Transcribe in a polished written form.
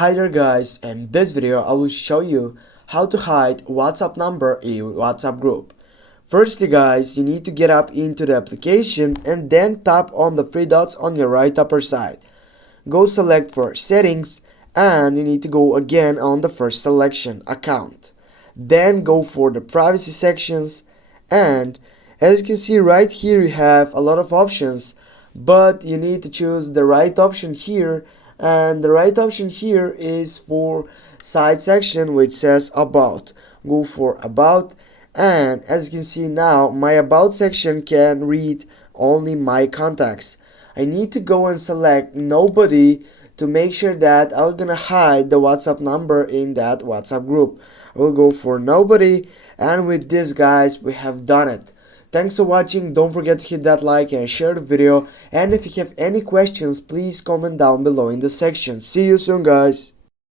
Hi there guys, in this video I will show you how to hide WhatsApp number in WhatsApp group. Firstly guys, you need to get up into the application and then tap on the three dots on your right upper side. Go select for settings and you need to go again on the first selection, account. Then go for the privacy sections, and as you can see right here you have a lot of options, but you need to choose the right option here, and the right option here is for side section which says about. Go for about, and as you can see now my about section can read only my contacts. I need to go and select nobody to make sure that I'm gonna hide the WhatsApp number in that WhatsApp group. I will go for nobody, and with this guys we have done it. Thanks for watching. Don't forget to hit that like and share the video, and if you have any questions please comment down below in the section. See you soon guys.